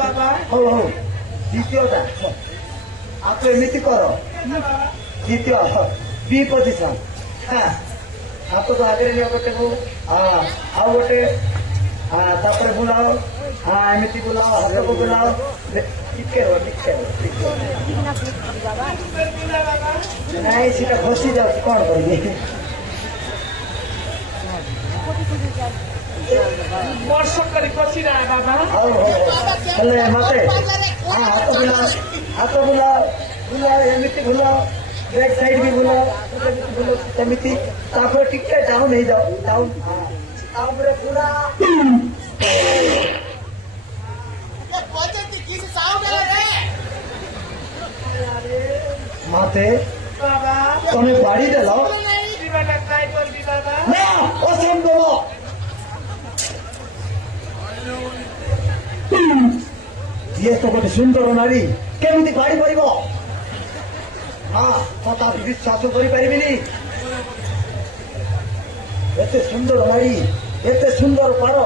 ହଉ ହଉ ଦ୍ୱିତୀୟଟା ଆପଣ ଏମିତି କର ଦ୍ୱିତୀୟ ବି ପୋଜିସନ ହାତକୁ ଆଗରେ ନିଅ ଗୋଟେକୁ ଆଉ ଗୋଟେ ତାପରେ ବୁଲାଅ ଏମିତି ବୁଲାଅ ହାତକୁ ବୁଲାଅ ଟିକେ ନାଇଁ ସେଟା ଘଷି ଯାଉଛି କଣ କରିବି ବର୍ଷ କରି ବସି ବାବା ହଉ ହେଲେ ମତେ ହାତ ବୁଲାଅ ଏମିତି ବୁଲାଅ ବ୍ୟାକ୍ ସାଇଡ୍ ବି ବୁଲାଅ ସେମିତି ତାପରେ ଟିକେ ଡାଉନ୍ ହେଇଯାଉ ଡାଉନ୍ ତାପରେ ପୁରା মাতে বাবা তুমি বাড়ি দেল বিবাহটা ট্রাই করবি বাবা না অসম্ভব ইয়ে তো গোটে সুন্দর নারী কেমিতি বাড়ি পারিব ମୁଁ ତାକୁ ବିଶ୍ୱାସ କରିପାରିବିନି ଏତେ ସୁନ୍ଦର ନାରୀ ଏତେ ସୁନ୍ଦର ପାର